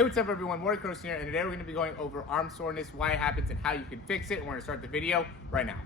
Hey, what's up everyone? Morey Croson here, and today we're going to be going over arm soreness, why it happens, and how you can fix it. And we're going to start the video right now.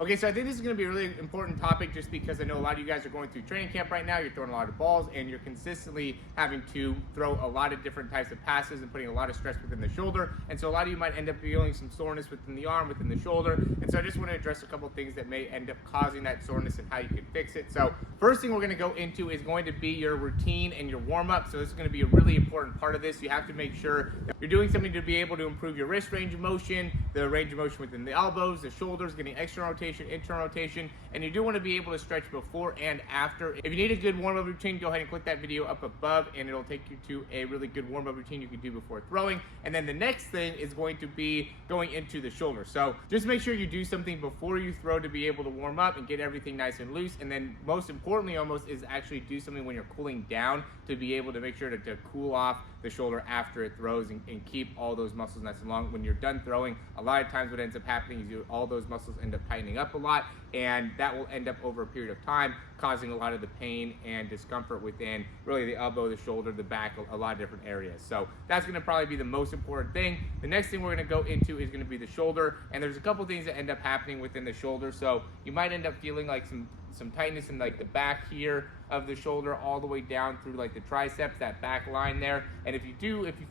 Okay, so I think this is going to be a really important topic just because I know a lot of you guys are going through training camp right now. You're throwing a lot of balls and you're consistently having to throw a lot of different types of passes and putting a lot of stress within the shoulder. And so a lot of you might end up feeling some soreness within the arm, within the shoulder. And so I just want to address a couple of things that may end up causing that soreness and how you can fix it. So first thing we're going to go into is going to be your routine and your warm-up. So this is going to be a really important part of this. You have to make sure that you're doing something to be able to improve your wrist range of motion, the range of motion within the elbows, the shoulders, getting external rotation, internal rotation, and you do want to be able to stretch before and after. If you need a good warm-up routine, go ahead and click that video up above and it'll take you to a really good warm-up routine you can do before throwing. And then the next thing is going to be going into the shoulder. So just make sure you do something before you throw to be able to warm up and get everything nice and loose. And then most importantly almost is actually do something when you're cooling down to be able to make sure to cool off the shoulder after it throws and keep all those muscles nice and long. When you're done throwing, a lot of times what ends up happening is all those muscles end up tightening up a lot, and that will end up over a period of time causing a lot of the pain and discomfort within really the elbow, the shoulder, the back, a lot of different areas. So that's going to probably be the most important thing. The next thing we're going to go into is going to be the shoulder, and there's a couple things that end up happening within the shoulder. So you might end up feeling like some tightness in like the back here of the shoulder all the way down through like the triceps, that back line there. And if you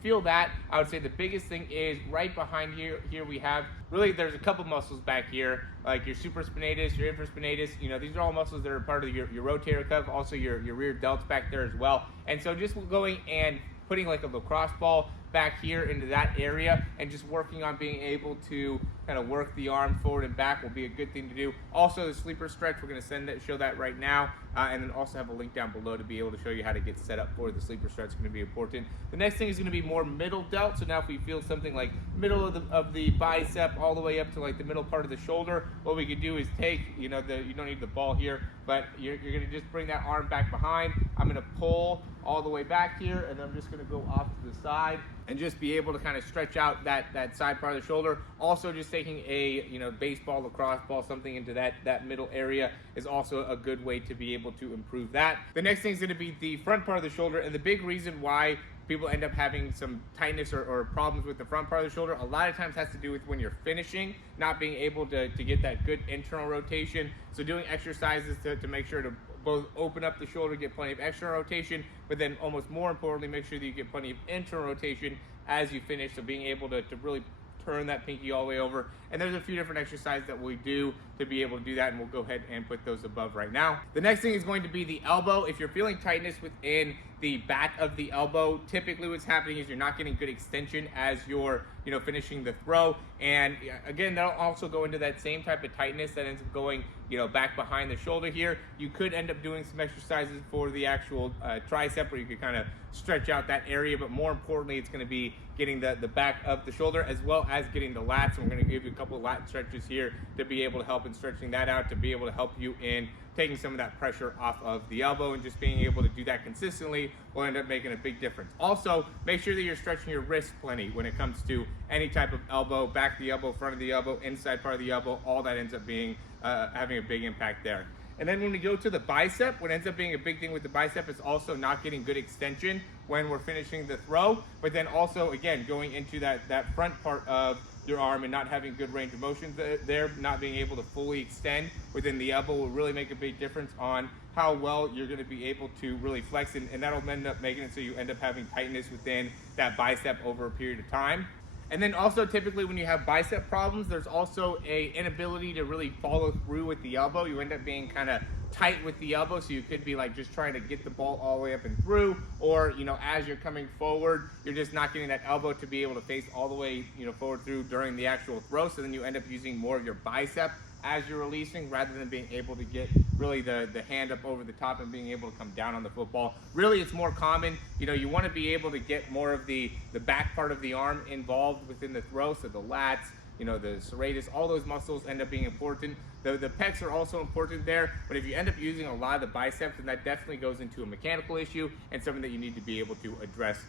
feel that, I would say the biggest thing is right behind here we have really, there's a couple muscles back here, like your supraspinatus, your infraspinatus. You know, these are all muscles that are part of your rotator cuff, also your rear delts back there as well. And so just going and putting like a lacrosse ball back here into that area and just working on being able to kind of work the arm forward and back will be a good thing to do. Also the sleeper stretch, we're going to show that right now, and then also have a link down below to be able to show you how to get set up for the sleeper stretch. It's going to be important. The next thing is going to be more middle delt. So now if we feel something like middle of the bicep all the way up to like the middle part of the shoulder, what we could do is take, you don't need the ball here, but you're going to just bring that arm back behind. I'm going to pull all the way back here, and I'm just going to go off to the side and just be able to kind of stretch out that side part of the shoulder. Also just taking a baseball, lacrosse ball, something into that middle area is also a good way to be able to improve that. The next thing is going to be the front part of the shoulder, and the big reason why people end up having some tightness or problems with the front part of the shoulder a lot of times has to do with when you're finishing, not being able to get that good internal rotation. So doing exercises to make sure to both open up the shoulder, get plenty of external rotation, but then almost more importantly, make sure that you get plenty of internal rotation as you finish. So being able to really turn that pinky all the way over. And there's a few different exercises that we do to be able to do that, and we'll go ahead and put those above right now. The next thing is going to be the elbow. If you're feeling tightness within the back of the elbow, typically what's happening is you're not getting good extension as you're finishing the throw. And again, that'll also go into that same type of tightness that ends up going back behind the shoulder here. You could end up doing some exercises for the actual tricep where you could kind of stretch out that area, but more importantly, it's going to be getting the back of the shoulder as well as getting the lats. And we're going to give you a couple of lat stretches here to be able to help in stretching that out, to be able to help you in taking some of that pressure off of the elbow, and just being able to do that consistently will end up making a big difference. Also, make sure that you're stretching your wrist plenty when it comes to any type of elbow, back of the elbow, front of the elbow, inside part of the elbow. All that ends up being having a big impact there. And then when we go to the bicep, what ends up being a big thing with the bicep is also not getting good extension when we're finishing the throw, but then also, again, going into that front part of your arm and not having good range of motion there, not being able to fully extend within the elbow will really make a big difference on how well you're going to be able to really flex, and that'll end up making it so you end up having tightness within that bicep over a period of time. And then also typically when you have bicep problems, there's also a inability to really follow through with the elbow. You end up being kind of tight with the elbow, so you could be like just trying to get the ball all the way up and through, or as you're coming forward, you're just not getting that elbow to be able to face all the way forward through during the actual throw. So then you end up using more of your bicep as you're releasing, rather than being able to get really the hand up over the top and being able to come down on the football. Really, it's more common, you want to be able to get more of the back part of the arm involved within the throw, so the lats, the serratus, all those muscles end up being important. The pecs are also important there, but if you end up using a lot of the biceps, then that definitely goes into a mechanical issue and something that you need to be able to address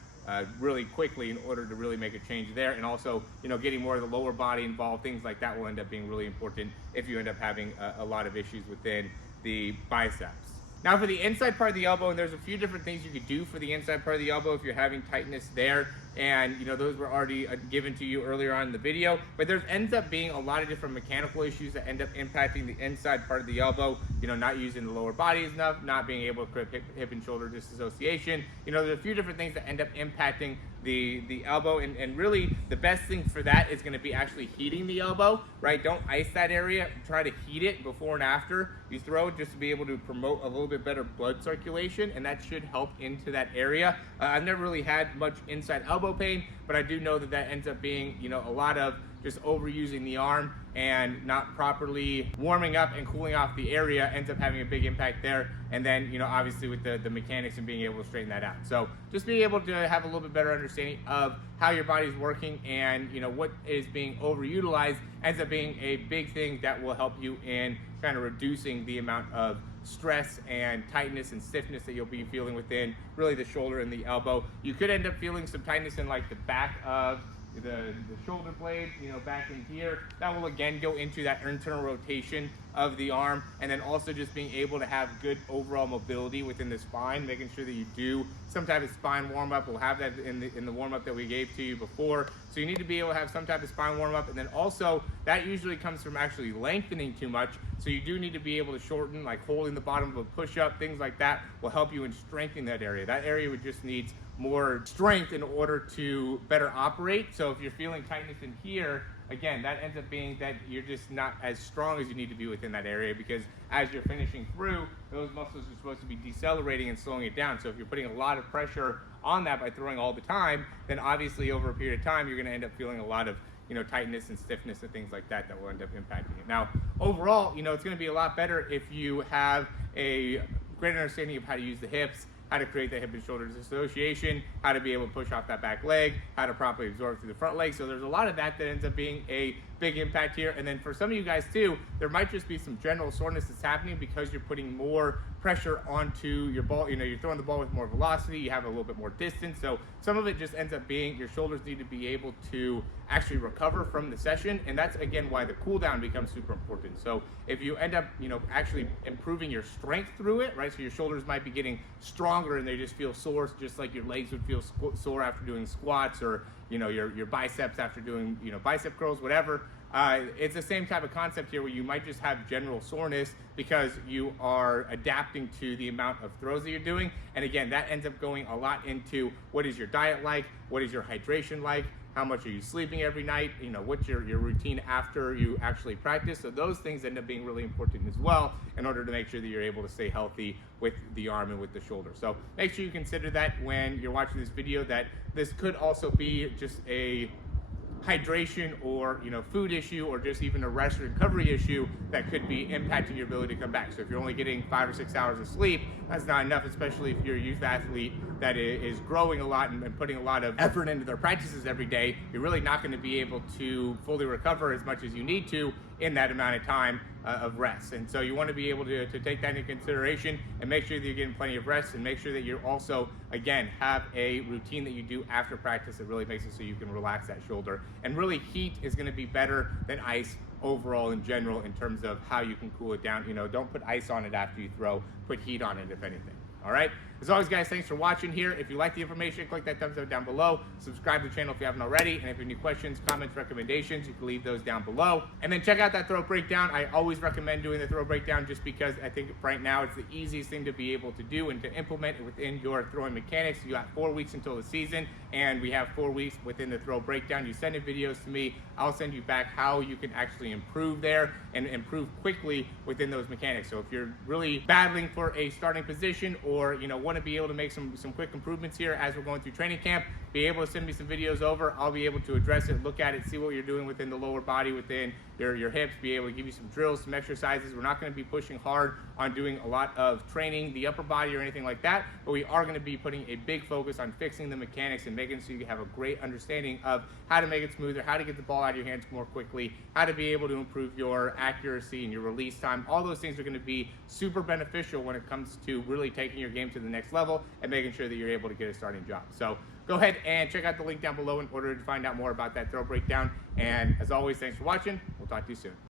really quickly in order to really make a change there. And also, getting more of the lower body involved, things like that will end up being really important if you end up having a lot of issues within the biceps. Now for the inside part of the elbow, and there's a few different things you could do for the inside part of the elbow if you're having tightness there, and those were already given to you earlier on in the video, but there ends up being a lot of different mechanical issues that end up impacting the inside part of the elbow, not using the lower body enough, not being able to create hip and shoulder disassociation. There's a few different things that end up impacting the elbow, and really the best thing for that is going to be actually heating the elbow, right? Don't ice that area, try to heat it before and after you throw it, just to be able to promote a little bit better blood circulation, and that should help into that area. I've never really had much inside elbow pain, but I do know that that ends up being a lot of just overusing the arm and not properly warming up and cooling off the area ends up having a big impact there. And then, obviously with the mechanics and being able to straighten that out. So just being able to have a little bit better understanding of how your body's working and, what is being overutilized ends up being a big thing that will help you in kind of reducing the amount of stress and tightness and stiffness that you'll be feeling within really the shoulder and the elbow. You could end up feeling some tightness in like the back of the shoulder blade, back in here. That will again go into that internal rotation of the arm, and then also just being able to have good overall mobility within the spine, making sure that you do some type of spine warm-up. We'll have that in the warm-up that we gave to you before. So you need to be able to have some type of spine warm-up, and then also that usually comes from actually lengthening too much. So you do need to be able to shorten, like holding the bottom of a push-up, things like that will help you in strengthening that area. That area would just needs more strength in order to better operate. So if you're feeling tightness in here, again, that ends up being that you're just not as strong as you need to be within that area, because as you're finishing through, those muscles are supposed to be decelerating and slowing it down. So if you're putting a lot of pressure on that by throwing all the time, then obviously over a period of time, you're going to end up feeling a lot of tightness and stiffness and things like that will end up impacting it. Now, overall, it's going to be a lot better if you have a great understanding of how to use the hips, how to create that hip and shoulder disassociation, how to be able to push off that back leg, how to properly absorb through the front leg. So there's a lot of that ends up being a big impact here. And then for some of you guys too, there might just be some general soreness that's happening because you're putting more pressure onto your ball. You're throwing the ball with more velocity, you have a little bit more distance. So some of it just ends up being your shoulders need to be able to actually recover from the session. And that's again why the cool down becomes super important. So if you end up, actually improving your strength through it, right? So your shoulders might be getting stronger and they just feel sore, just like your legs would feel sore after doing squats, or your biceps after doing bicep curls, whatever. It's the same type of concept here, where you might just have general soreness because you are adapting to the amount of throws that you're doing. And again, that ends up going a lot into what is your diet like, what is your hydration like, how much are you sleeping every night, what's your routine after you actually practice. So those things end up being really important as well in order to make sure that you're able to stay healthy with the arm and with the shoulder. So make sure you consider that when you're watching this video, that this could also be just a hydration or food issue, or just even a rest or recovery issue that could be impacting your ability to come back. So if you're only getting 5 or 6 hours of sleep, that's not enough, especially if you're a youth athlete that is growing a lot and putting a lot of effort into their practices every day. You're really not going to be able to fully recover as much as you need to in that amount of time of rest. And so you want to be able to take that into consideration and make sure that you're getting plenty of rest, and make sure that you're also, again, have a routine that you do after practice that really makes it so you can relax that shoulder. And really, heat is going to be better than ice overall in general in terms of how you can cool it down. Don't put ice on it after you throw, put heat on it if anything. All right, as always, guys, thanks for watching here. If you like the information, click that thumbs up down below. Subscribe to the channel if you haven't already. And if you have any questions, comments, recommendations, you can leave those down below. And then check out that throw breakdown. I always recommend doing the throw breakdown, just because I think right now it's the easiest thing to be able to do and to implement it within your throwing mechanics. You got 4 weeks until the season, and we have 4 weeks within the throw breakdown. You send in videos to me, I'll send you back how you can actually improve there and improve quickly within those mechanics. So if you're really battling for a starting position, or want to be able to make some quick improvements here as we're going through training camp, be able to send me some videos over. I'll be able to address it, look at it, see what you're doing within the lower body, within your hips, be able to give you some drills, some exercises. We're not going to be pushing hard on doing a lot of training the upper body or anything like that, but we are going to be putting a big focus on fixing the mechanics and making it so you have a great understanding of how to make it smoother, how to get the ball out of your hands more quickly, how to be able to improve your accuracy and your release time. All those things are going to be super beneficial when it comes to really taking your game to the next level and making sure that you're able to get a starting job. So go ahead and check out the link down below in order to find out more about that throw breakdown. And as always, thanks for watching. We'll talk to you soon.